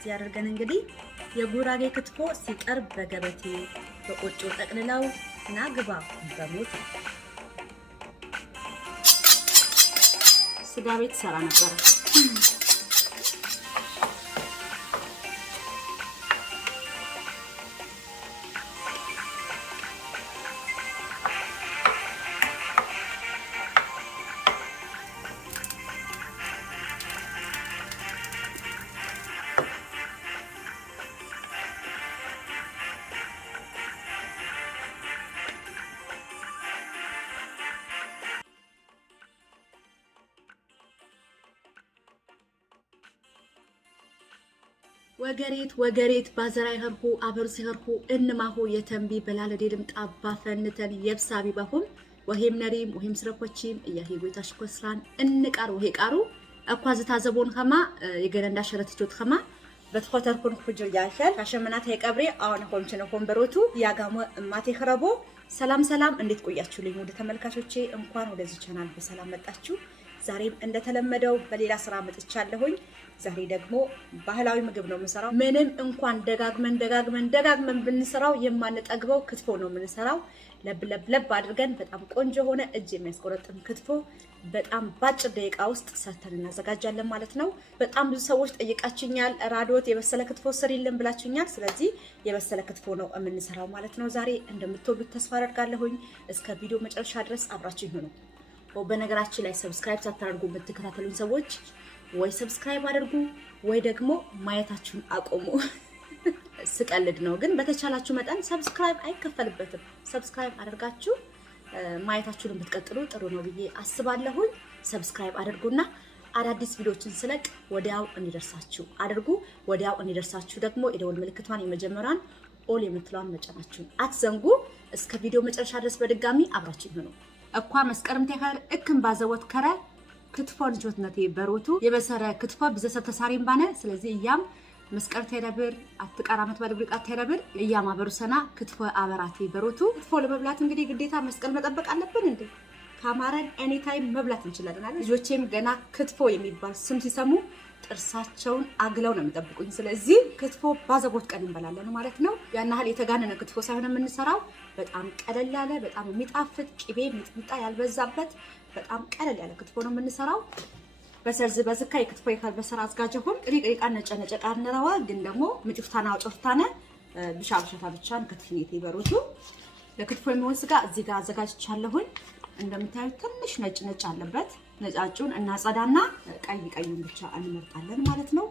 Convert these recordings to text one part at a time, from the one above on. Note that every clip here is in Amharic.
እንደዚህ አድርገን እንግዲህ የጉራጌ ክትፎ ሲቀርብ በገበቴ በቆጮ ጠቅልለው ናግባ በሞት ስጋ ቤት ሰራ ነበር። ወገሬት ባዘራይ ሀርኩ አበርሲ ሀርኩ እንማሁ የተንቢ በላለዴ ድምጣ ባፈንተን የብሳቢ ባሁም ወሄም ነሪም ወሄም ስረኮቺም እያሄ ጎይታሽ ኮስራን እንቃር ወሄ ቃሩ አኳዝታ ዘቦን ከማ የገረንዳ ሸረትጆት ከማ በተፈተርኩን ኩጅር ያሻል አሸመናት የቀብሬ አሁን ሆምችነ ኮምበሮቱ ያጋሞ ማቴ خربو ሰላም እንዴት ቆያችሁልኝ ወደ ተመልካቾቼ እንኳን ወደዚህ ቻናል በሰላም መጣችሁ ዛሬም እንደተለመደው በሌላ ስራ መጥቻለሁኝ ዛሬ ደግሞ ባህላዊ ምግብ ነው የምንሰራው ምንም እንኳን ደጋግመን ብንሰራው የማንጠግበው ክትፎ ነው የምንሰራው ለብ አድርገን በጣም ቆንጆ ሆነ እጅ የሚያስቆረጥም ክትፎ በጣም ባጭር ደቂቃ ውስጥ ሰርተን እናዘጋጃለን ማለት ነው በጣም ብዙ ሰዎች ጠይቃችኛል ራዶት የበሰለ ክትፎ ስሪልን ብላችኛል ስለዚህ የበሰለ ክትፎ ነው የምንሰራው ማለት ነው ዛሬ እንደምትወዱት ተስፋ አደርጋለሁኝ እስከ ቪዲዮ መጨረሻ ድረስ አብራችሁኝ ሁኑ በነገራችን ላይ ሰብስክራይብ ሳታደርጉ የምትከታተሉኝ ሰዎች ወይ ሰብስክራይብ አድርጉ ወይ ደግሞ ማየታችሁን አቆሙ ስቀልድ ነው ግን በተቻላችሁ መጠን ሰብስክራይብ አይከፈልበትም ሰብስክራይብ አድርጋችሁ ማየታችሁን ብትቀጥሉ ጥሩ ነው ብዬ አስባለሁኝ ሰብስክራይብ አድርጉና አዳዲስ ቪዲዮችን ስለቅ ወዲያው እንዲደርሳችሁ አድርጉ ወዲያው እንዲደርሳችሁ ደግሞ የደወል ምልክቷን የመጀመሪያውን ኦል የምትለዋን መጫናችሁን አትዘንጉ እስከ ቪዲዮ መጨረሻ ድረስ በድጋሚ አብራችሁ ሁኑ እኳ መስከረም ተካር እክም ባዘወት ከረ ክትፎን ጆትነቴ በሮቱ የበሰረ ክትፎ በዘሰብ ተሳሪም ባነ ስለዚህ ያም መስቀር ተደብር አትቀራመት ባለብሪቃት ተደብር ያማ በሩሰና ክትፎ አበራቴ በሮቱ ክትፎ ለመብላት እንግዲህ ግዴታ መስቀል መጠበቅ አለብን እንዴ ካማራን ኤኒ ታይም መብላት እንችላለን አይደል ልጆቼም ገና ክትፎ የሚባል ስም ሲሰሙ ጥርሳቸውን አግለው ነው የሚጠብቁኝ ስለዚህ ክትፎ ባዘቦት ቀን እንበላለን ማለት ነው ያን ያህል የተጋነነ ክትፎ ሳይሆን የምንሰራው በጣም ቀለል ያለ በጣም የሚጣፍጥ ቂቤ ሚጥሚጣ ያልበዛበት በጣም ቀለል ያለ ክትፎ ነው የምንሰራው በሰርዝ በዝካ የክትፎ በሰራ አዝጋጀሁን ቅሪቃ ነጨነጨ ቃርነራዋ ግን ደግሞ ምጭፍታና ወጭፍታና ብሻብሻታ ብቻን ከትፍኔቴ በሮቱ ለክትፎ የሚሆን ስጋ እዚህ ጋር አዘጋጅቻለሁኝ እንደምታዩት ትንሽ ነጭ አለበት ነጫጩን እናጸዳና ቀይን ብቻ እንመርጣለን ማለት ነው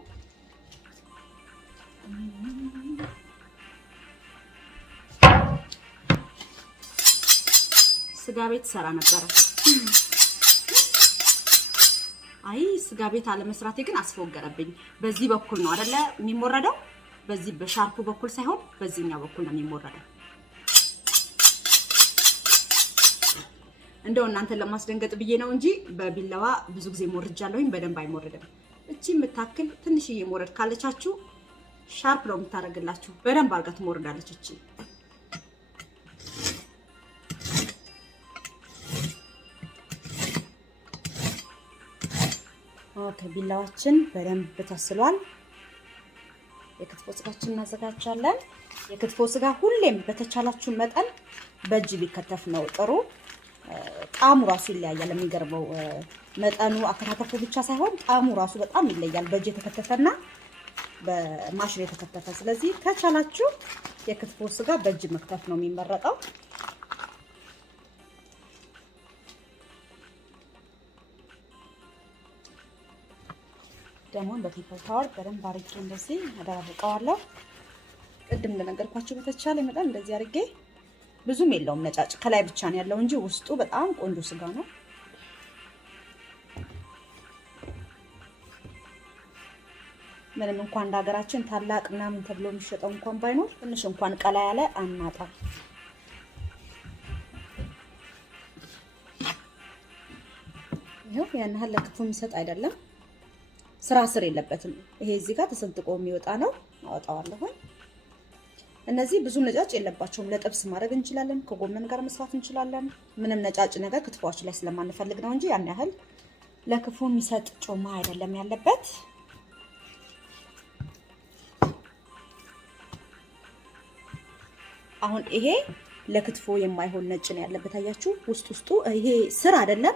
ስጋ ቤት ሰራ ነበር አይ ስጋ ቤት አለ መስራቴ ግን አስፎገረብኝ በዚህ በኩል ነው አይደለ የሚሞረደው በዚህ በሻርፑ በኩል ሳይሆን በዚህኛው በኩል ነው የሚሞረደው እንደው እናንተን ለማስደንገጥ ብዬ ነው እንጂ በቢላዋ ብዙ ጊዜ ሞርጃለሁኝ በደንብ አይሞረድም እቺ የምታክል ትንሽዬ ሞረድ ካለቻችሁ ሻርፕ ነው የምታረግላችሁ በደንብ አርጋ ትሞርዳለች እቺ ኦኬ ቢላዋችን በደንብ ተስሏል የክትፎ ስጋችን እናዘጋጃለን የክትፎ ስጋ ሁሌም በተቻላችሁ መጠን በእጅ ቢከተፍ ነው ጥሩ ጣሙ ራሱ ይለያያል የሚገርመው መጠኑ አከታተፉ ብቻ ሳይሆን ጣሙ ራሱ በጣም ይለያል በእጅ የተከተፈና በማሽን የተከተፈ ስለዚህ ከቻላችሁ የክትፎ ስጋ በእጅ መክተፍ ነው የሚመረጠው ደሞን በፔፐር ታወር በደንብ አርጌ እንደዚህ አደራርቀዋለሁ ቅድም እንደነገርኳችሁ በተቻለ መጠን እንደዚህ አርጌ ብዙም የለውም ነጫጭ ከላይ ብቻ ነው ያለው እንጂ ውስጡ በጣም ቆንጆ ስጋ ነው ምንም እንኳን እንዳገራችን ታላቅ ምናምን ተብሎ የሚሸጠው እንኳን ባይኖር ትንሽ እንኳን ቀላ ያለ አናጣ ይሄው ያን ያህል ለክትፎ የሚሰጥ አይደለም ስራ የለበትም ይሄ እዚህ ጋር ተሰንጥቆ የሚወጣ ነው አወጣዋለሁ እነዚህ ብዙ ነጫጭ የለባቸውም ለጥብስ ማድረግ እንችላለን ከጎመን ጋር መስራት እንችላለን ምንም ነጫጭ ነገር ክትፎአችን ላይ ስለማንፈልግ ነው እንጂ ያን ያህል ለክትፎ የሚሰጥ ጮማ አይደለም ያለበት አሁን ይሄ ለክትፎ የማይሆን ነጭ ነው ያለበት አያችሁ ውስጡ ይሄ ስር አይደለም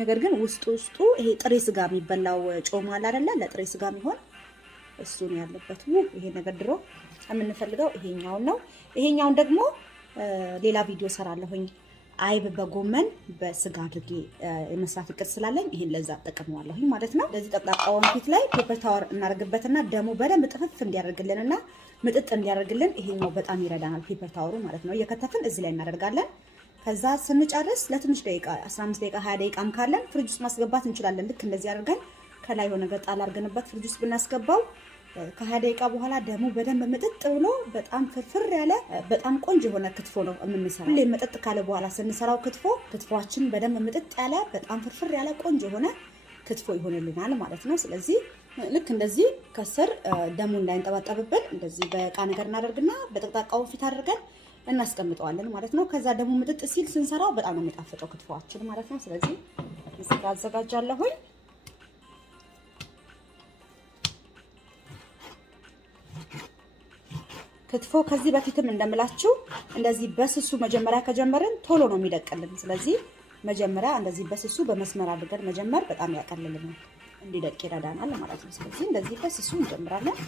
ነገር ግን ውስጡ ይሄ ጥሬ ስጋ የሚበላው ጮማ አለ አይደለ ለጥሬ ስጋ የሚሆን እሱ ነው ያለበት ይሄ ነገር ድሮ የምንፈልገው ይሄኛው ነው ይሄኛው ደግሞ ሌላ ቪዲዮ ሰራለሁኝ አይብ በጎመን በስጋ አድርጌ መስራት እቅድ ስላለኝ ይሄን ለዛ ተጠቅመዋለሁኝ ማለት ነው ለዚህ ጠቅላቃውን ፊት ላይ ፔፐር ታወር እናደርግበትና ደሞ በደንብ ጥፍፍ እንዲያደርግልንና ምጥጥ እንዲያደርግልን ይሄኛው በጣም ይረዳናል ፔፐር ታወሩ ማለት ነው እየከተፍን እዚህ ላይ እናደርጋለን ከዛ ስንጨርስ ለትንሽ ደቂቃ 15 ደቂቃ 20 ደቂቃም ካለን ፍሪጅ ውስጥ ማስገባት እንችላለን ልክ እንደዚህ አድርገን ከላይ ሆነ ነገር ጣል አድርገንበት ፍሪጅ ውስጥ ብናስገባው ከ20 ደቂቃ በኋላ ደሞ በደንብ ምጥጥ ብሎ በጣም ፍርፍር ያለ በጣም ቆንጆ የሆነ ክትፎ ነው የምንሰራው ሁሌ ምጥጥ ካለ በኋላ ስንሰራው ክትፎአችን በደንብ ምጥጥ ያለ በጣም ፍርፍር ያለ ቆንጆ የሆነ ክትፎ ይሆንልናል ማለት ነው ስለዚህ ልክ እንደዚህ ከስር ደሙ እንዳይንጠባጠብብን እንደዚህ በቃ ነገር እናደርግና በጠቅጣቃው ፊት አድርገን እናስቀምጠዋለን ማለት ነው ከዛ ደሙ ምጥጥ ሲል ስንሰራው በጣም ነው የሚጣፍጠው ክትፎአችን ማለት ነው ስለዚህ እዚህ ጋር አዘጋጃለሁኝ ክትፎ ከዚህ በፊትም እንደምላችሁ እንደዚህ በስሱ መጀመሪያ ከጀመርን ቶሎ ነው የሚደቅልን ስለዚህ መጀመሪያ እንደዚህ በስሱ በመስመር አድርገን መጀመር በጣም ያቀልልናል እንዲደቅ ይረዳናል ማለት ነው ስለዚህ እንደዚህ በስሱ እንጀምራለን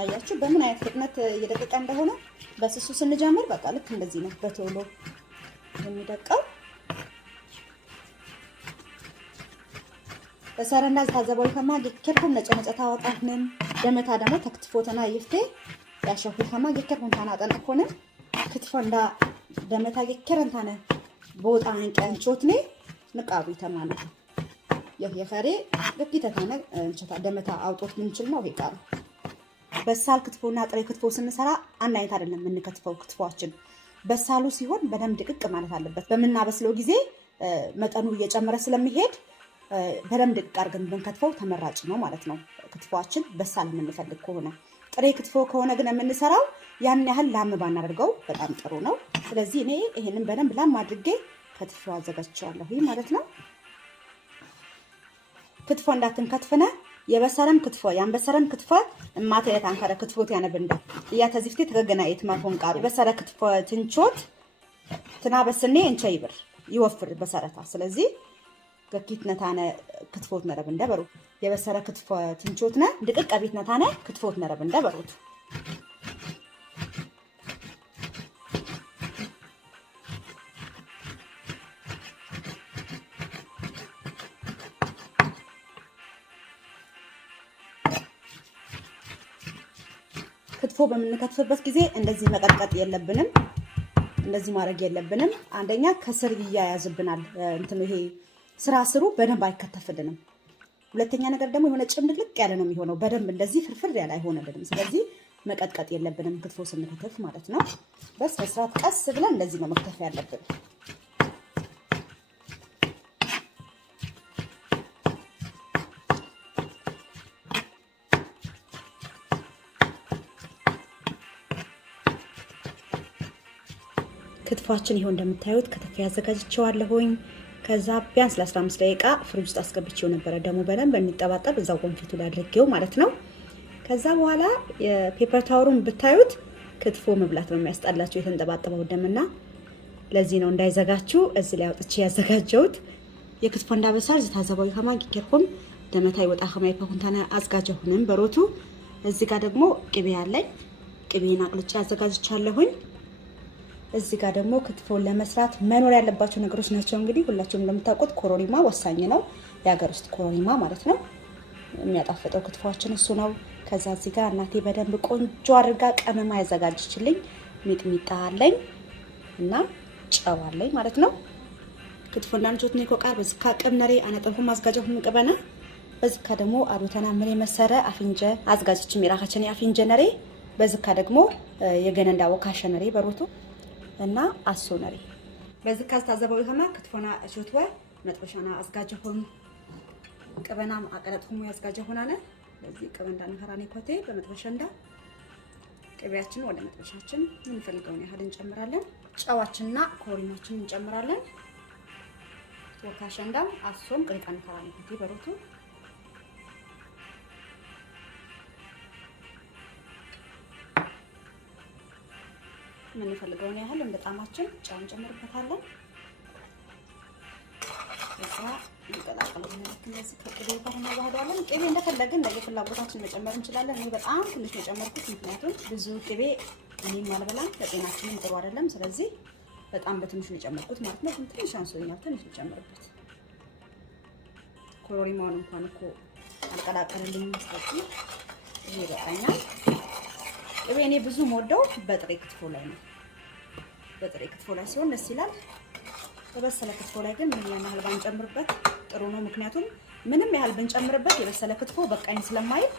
አያችሁ በምን አይነት ፍጥነት እየደቀቀ እንደሆነ በስሱ ስንጀምር በቃ ልክ እንደዚህ ነው በቶሎ የሚደቀው በሰረንዳ ታዘበው ከማ ገከርኩም ነጨነጨታ ወጣፍነን ደመታ ደግሞ ተክትፎተና ይፍቴ ያሸፉ ከማ ገከርኩም ታናጠን ሆነ ክትፎንዳ ደመታ ገከረንታነ ቦጣ አንቀንቾትኔ ንቃቡ ተማነ የፈሬ ለኪተታነ እንቸታ ደመታ አውጦት ምንችል ነው ይቃል በሳል ክትፎና ጥሬ ክትፎ ስንሰራ አንድ አይነት አይደለም የምንከትፈው ክትፎአችን በሳሉ ሲሆን በደንብ ድቅቅ ማለት አለበት በመናበስለው ጊዜ መጠኑ እየጨመረ ስለሚሄድ በደንብ ድቅቅ አድርገን ብንከትፈው ተመራጭ ነው ማለት ነው ክትፎአችን በሳል የምንፈልግ ከሆነ ጥሬ ክትፎ ከሆነ ግን የምንሰራው ያን ያህል ላም ባናደርገው በጣም ጥሩ ነው ስለዚህ እኔ ይሄንን በደንብ ላም አድርጌ ከትፎ አዘጋጅቻለሁ ማለት ነው ክትፎ እንዳትንከትፈነ የበሰረም ክትፎ ያንበሰረም ክትፎ ማተየት አንከረ ክትፎት ያነብንደ ያ ተዚፍቴ ተገገና የትማፎን ቃል የበሰረ ክትፎ ትንቾት ትናበስኔ እንቸይብር ይወፍር በሰረታ ስለዚህ ገኪት ነታነ ክትፎት ነረብ እንደበሩ የበሰረ ክትፎ ትንቾት ነ ድቅቅ አቤት ነታነ ክትፎት ነረብ እንደበሩት ክትፎ በመንከትፈበት ጊዜ እንደዚህ መቀጥቀጥ የለብንም እንደዚህ ማድረግ የለብንም አንደኛ ከስር ይያያዝብናል እንትን ይሄ ስራስሩ በደንብ አይከተፍልንም ሁለተኛ ነገር ደግሞ የሆነ ጭምልቅ ያለ ነው የሚሆነው በደንብ እንደዚህ ፍርፍር ያለ አይሆንልንም ስለዚህ መቀጥቀጥ የለብንም ክትፎ ስንከትፍ ማለት ነው በስርዓት ቀስ ብለን እንደዚህ ነው መክተፍ ያለብን ክትፏችን ይሄው እንደምታዩት ከተፍ ያዘጋጅቻለሁኝ ከዛ ቢያንስ ለ15 ደቂቃ ፍሪጅ ውስጥ አስገብቼው ነበር ደሞ በደንብ እንዲጠባጠብ እዛው ወንፊቱ ላይ አድርጌው ማለት ነው ከዛ በኋላ የፔፐር ታወሩን ብታዩት ክትፎ መብላት ነው የሚያስጣላችሁ የተንጠባጠበው ደምና ለዚህ ነው እንዳይዘጋችሁ እዚህ ላይ አውጥቼ ያዘጋጀሁት የክትፎ እንዳበሳር ዝታዘበው ከማን ይከርኩም ደመታ ይወጣ ከማይ ከሁንታና አዝጋጀሁንም በሮቱ እዚህ ጋር ደግሞ ቅቤ አለኝ ቅቤና አቅልጬ ያዘጋጅቻለሁኝ እዚህ ጋር ደግሞ ክትፎን ለመስራት መኖር ያለባቸው ነገሮች ናቸው እንግዲህ ሁላችሁም እንደምታውቁት ኮሮሪማ ወሳኝ ነው የሀገር ውስጥ ኮሮሪማ ማለት ነው የሚያጣፍጠው ክትፎአችን እሱ ነው ከዛ እዚህ ጋር እናቴ በደንብ ቆንጆ አድርጋ ቀመማ ያዘጋጅችልኝ ሚጥሚጣ አለኝ እና ጨው አለኝ ማለት ነው ክትፎ እንዳንቾት ነው ቆቃር በዝካ ቀምነሬ አነጠፉ ማስጋጃው ምንቀበና በዝካ ደግሞ አዶተና ምን የመሰረ አፍንጀ አዝጋጅች ሚራካችን አፍንጀ ነሬ በዝካ ደግሞ የገነንዳ ወካሸ ነሬ በሮቱ እና አሶ ነሬ በዝካ ታዘበው ይኸማ ክትፎና እሾትወ መጥበሻና አዝጋጀሁም ቅበናም አቀለጥሁም ያዝጋጀሁናነ ለዚህ ቅበንዳ ንፈራኔ ኮቴ በመጥበሻ እንዳ ቅቤያችን ወደ መጥበሻችን እንፈልገውን ያህል እንጨምራለን። ጨዋችንና ኮሪማችን እንጨምራለን። ወካሸ እንዳም አሶም ቅሪቃን ንፈራኔ ኮቴ በሮቱ ምን እንፈልገውን ያህል እንደጣማችን ጫው እንጨምርበታለን። እዛ እንቀላቀለው እንደዚህ ከቅቤ ጋር እናዋህዳለን። ቅቤ እንደፈለግን ለፍላጎታችን መጨመር እንችላለን። እኔ በጣም ትንሽ ነው የጨመርኩት፣ ምክንያቱም ብዙ ቅቤ እኔም አልበላም፣ ለጤናችንም ጥሩ አይደለም። ስለዚህ በጣም በትንሽ ነው የጨመርኩት ማለት ነው። ትንሽ አንሶኛል፣ ትንሽ ልጨምርበት። ኮረሪማውን እንኳን እኮ አልቀላቀለልኝም። ስለዚህ ይሄ በቃኛል። ቅቤ እኔ ብዙ የምወደው በጥሬ ክትፎ ላይ ነው። በጥሬ ክትፎ ላይ ሲሆን ደስ ይላል። በበሰለ ክትፎ ላይ ግን ምን ያህል ባንጨምርበት ጥሩ ነው። ምክንያቱም ምንም ያህል ብንጨምርበት የበሰለ ክትፎ በቃኝ ስለማይል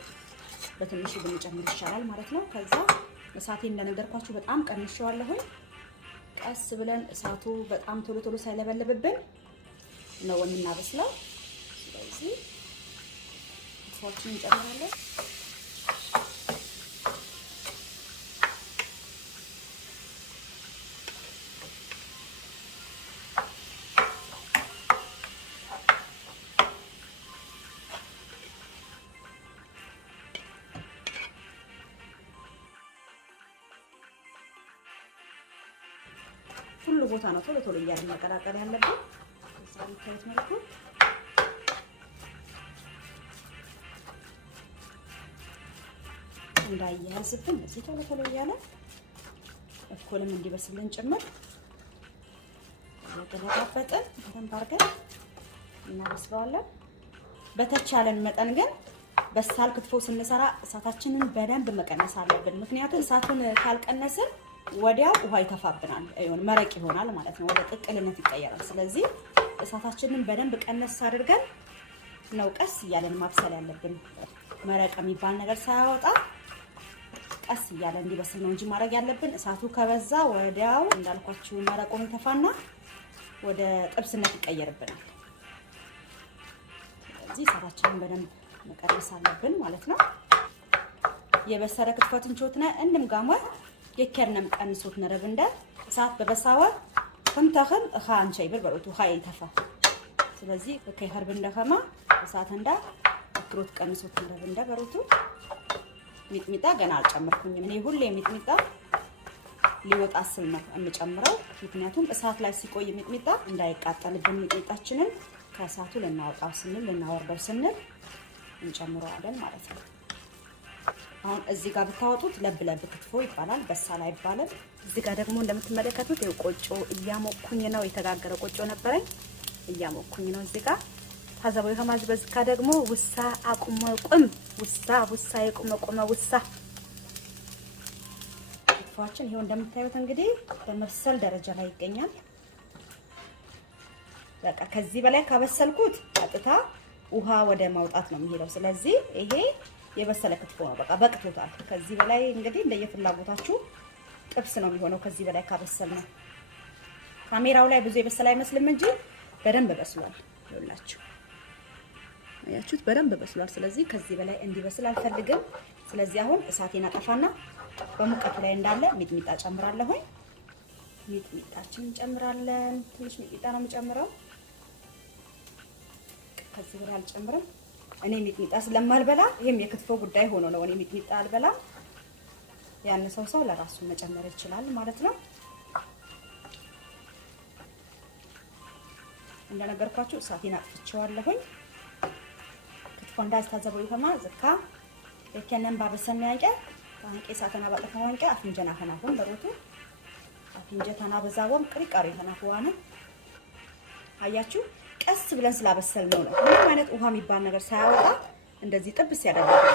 በትንሹ ብንጨምር ይሻላል ማለት ነው። ከዛ እሳቴ እንደነገርኳችሁ በጣም ቀንሼዋለሁ። ቀስ ብለን እሳቱ በጣም ቶሎ ቶሎ ሳይለበለብብን ነው የምናበስለው። ስለዚህ ክትፎችን እንጨምራለን። ሁሉ ቦታ ነው ቶሎ ቶሎ እያልን መቀላቀል ያለብን። እዛው ታይት መልኩ እንዳያያዝብን እዚህ ቶሎ ቶሎ እያልን እኩልም እንዲበስልን ጭምር ያገለባበጥን በደንብ አድርገን እናበስለዋለን። በተቻለን መጠን ግን በሳል ክትፎ ስንሰራ እሳታችንን በደንብ መቀነስ አለብን። ምክንያቱም እሳቱን ካልቀነስን ወዲያው ውሃ ይተፋብናል፣ መረቅ ይሆናል ማለት ነው፣ ወደ ጥቅልነት ይቀየራል። ስለዚህ እሳታችንን በደንብ ቀነስ አድርገን ነው ቀስ እያለን ማብሰል ያለብን። መረቅ የሚባል ነገር ሳያወጣ ቀስ እያለ እንዲበስል ነው እንጂ ማድረግ ያለብን። እሳቱ ከበዛ ወዲያው እንዳልኳችሁ መረቁን ይተፋና ወደ ጥብስነት ይቀየርብናል። ስለዚህ እሳታችንን በደንብ መቀነስ አለብን ማለት ነው። የበሰለ ክትፎትን ቾትነ እንድም ጋማ የከርነም ቀንሶት ነረብ እንደ እሳት በበሳወ ከምታኸን ኻን ቻይበር በሮቱ ኻይ ተፋ። ስለዚህ ከይኸርብ እንደኸማ እሳት እንዳ አክሮት ቀንሶት ነረብ እንደ በሮቱ ሚጥሚጣ ገና አልጨመርኩኝም። እኔ ሁሌ ሚጥሚጣ ሊወጣ ስል ነው እንጨምረው። ምክንያቱም እሳት ላይ ሲቆይ ሚጥሚጣ እንዳይቃጠልብን ሚጥሚጣችንን ከእሳቱ ልናወጣው ስንል ልናወርደው ስንል እንጨምረዋለን ማለት ነው። አሁን እዚህ ጋር ብታወጡት ለብ ክትፎ ይባላል፣ በሳል አይባልም። እዚህ ጋር ደግሞ እንደምትመለከቱት ይኸው ቆጮ እያሞኩኝ ነው። የተጋገረ ቆጮ ነበረኝ እያሞኩኝ ነው። እዚህ ጋር ታዘበው ከማዝ በዝካ ደግሞ ውሳ አቁመቁም ውሳ የቁመቁመ ውሳ ክትፎአችን ይሄው እንደምታዩት እንግዲህ በመብሰል ደረጃ ላይ ይገኛል። በቃ ከዚህ በላይ ካበሰልኩት ቀጥታ ውሃ ወደ ማውጣት ነው የሚሄደው። ስለዚህ ይሄ የበሰለ ክትፎ ነው፣ በቃ በቅቶታል። ከዚህ በላይ እንግዲህ እንደየፍላጎታችሁ ጥብስ ነው የሚሆነው። ከዚህ በላይ ካበሰል ነው ካሜራው ላይ ብዙ የበሰለ አይመስልም እንጂ በደንብ በስሏል። ይኸውላችሁ አያችሁት፣ በደንብ በስሏል። ስለዚህ ከዚህ በላይ እንዲበስል አልፈልግም። ስለዚህ አሁን እሳቴን አጠፋና በሙቀቱ ላይ እንዳለ ሚጥሚጣ ጨምራለሁ። ሚጥሚጣችን እንጨምራለን። ትንሽ ሚጥሚጣ ነው የምጨምረው፣ ከዚህ በላይ አልጨምርም። እኔ ሚጥሚጣ ስለማልበላ ይሄም የክትፎ ጉዳይ ሆኖ ነው። እኔ ሚጥሚጣ አልበላም። ያነሰው ሰው ለራሱ መጨመር ይችላል ማለት ነው። እንደነገርኳችሁ እሳቴን አጥፍቼዋለሁኝ። ክትፎ እንዳይታዘበው ይተማ ዝካ የከነን ባበሰና ያንቀ ታንቄ ሳተና ባጠፋ ዋንቀ አፍንጀና ከናሁን በሮቱ አፍንጀታና በዛውም ቅሪቃሪ ከናሁዋነ አያችሁ፣ ቀስ ብለን ስላበሰል ነው። ምንም አይነት ውሃ የሚባል ነገር ሳያወጣ እንደዚህ ጥብስ ያደርጋል።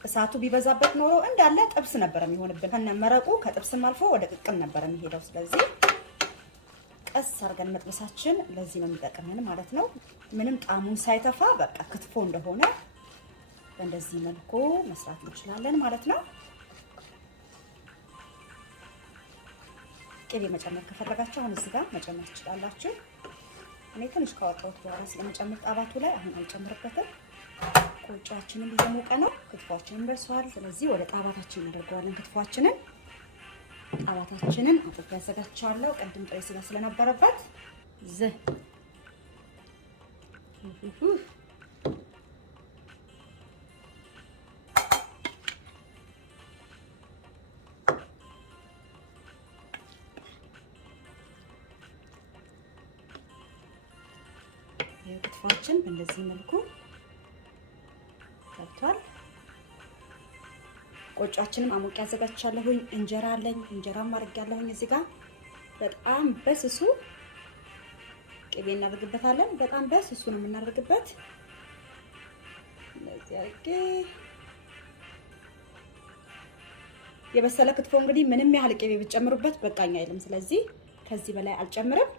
እሳቱ ቢበዛበት ኖሮ እንዳለ ጥብስ ነበር የሚሆንብን። ከነ መረቁ ከጥብስም አልፎ ወደ ቅቅል ነበር የሚሄደው። ስለዚህ ቀስ አድርገን መጥበሳችን ለዚህ ነው የሚጠቅመን ማለት ነው። ምንም ጣዕሙን ሳይተፋ በቃ ክትፎ እንደሆነ በእንደዚህ መልኩ መስራት እንችላለን ማለት ነው። ቅቤ መጨመር ከፈለጋችሁ አሁን እዚህ ጋር መጨመር ትችላላችሁ። እኔ ትንሽ ካወጣሁት በኋላ ስለመጨመር ጣባቱ ላይ አሁን አልጨምርበትም። ቆጮአችንን እየሞቀ ነው፣ ክትፏችንን ደርሷል። ስለዚህ ወደ ጣባታችን እናደርገዋለን። ጣባታችንን አጥቤ አዘጋጅቻለሁ። ቅድም ጥሬ ስጋ ስለነበረበት ክትፏችን በእንደዚህ መልኩ ገብቷል። ቆጮአችንም አሞቄ አዘጋጅቻለሁኝ። እንጀራ አለኝ፣ እንጀራም አድርጌያለሁኝ። እዚህ ጋር በጣም በስሱ ቅቤ እናደርግበታለን። በጣም በስሱ ነው የምናደርግበት። እንደዚህ አድርጌ የበሰለ ክትፎ እንግዲህ ምንም ያህል ቅቤ ብትጨምሩበት በቃኝ አይልም። ስለዚህ ከዚህ በላይ አልጨምርም።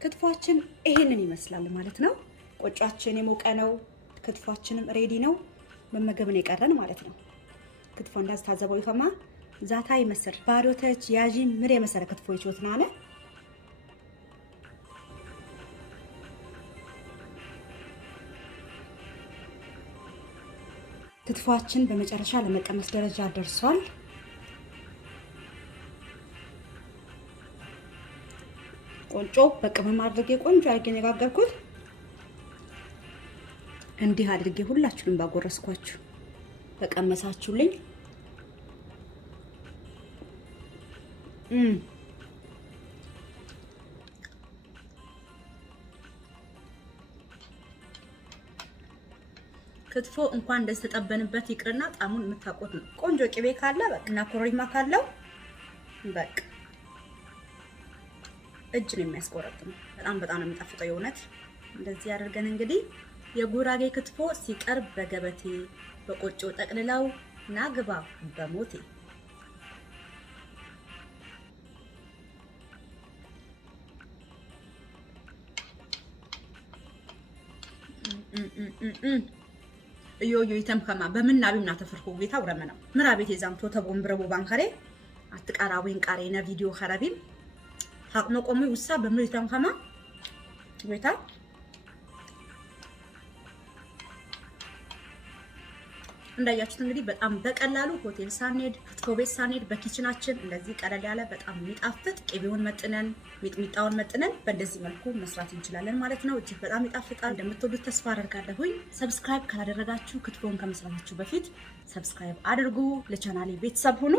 ክትፏችን ይሄንን ይመስላል ማለት ነው። ቆጮአችን የሞቀ ነው። ክትፏችንም ሬዲ ነው። መመገብን የቀረን ማለት ነው። ክትፎ እንዳዝ ታዘበው ይፈማ ዛታ ይመስር ባዶተች ያጂ ምር የመሰረ ክትፎ ይቾትናነ ክትፏችን በመጨረሻ ለመቀመስ ደረጃ ደርሷል። ቆንጆ በቅመም አድርጌ ቆንጆ አድርጌ ነጋገርኩት። እንዲህ አድርጌ ሁላችሁንም ባጎረስኳችሁ በቀመሳችሁልኝ ክትፎ እንኳን እንደዚህ ተጠበንበት ይቅርና ጣሙን የምታውቁት ነው። ቆንጆ ቅቤ ካለ በቃና ኮረሪማ ካለው በቃ እጅ ነው የሚያስቆረጥ ነው። በጣም ነው የሚጣፍጠው የእውነት። እንደዚህ አድርገን እንግዲህ የጉራጌ ክትፎ ሲቀርብ በገበቴ በቆጮ ጠቅልላው ናግባ በሞቴ እዮዮ ይተምከማ በመናቢም ናተፈርኩ ቤታ ወረመና ምራ ቤት የዛምቶ ተቦምብረቡ ባንካሬ አትቃራዊን ቃሬና ቪዲዮ ኸረቢም ሀቅኖ ቆሙ ውሳ በምር ይተምከማ ቤታ እንዳያችሁት እንግዲህ በጣም በቀላሉ ሆቴል ሳንሄድ ክትፎ ቤት ሳንሄድ በኪችናችን እንደዚህ ቀለል ያለ በጣም የሚጣፍጥ ቅቤውን መጥነን ሚጥሚጣውን መጥነን በእንደዚህ መልኩ መስራት እንችላለን ማለት ነው። እጅግ በጣም ይጣፍጣል። እንደምትወዱት ተስፋ አደርጋለሁኝ። ሰብስክራይብ ካላደረጋችሁ ክትፎውን ከመስራታችሁ በፊት ሰብስክራይብ አድርጉ። ለቻናሌ ቤተሰብ ሁኑ።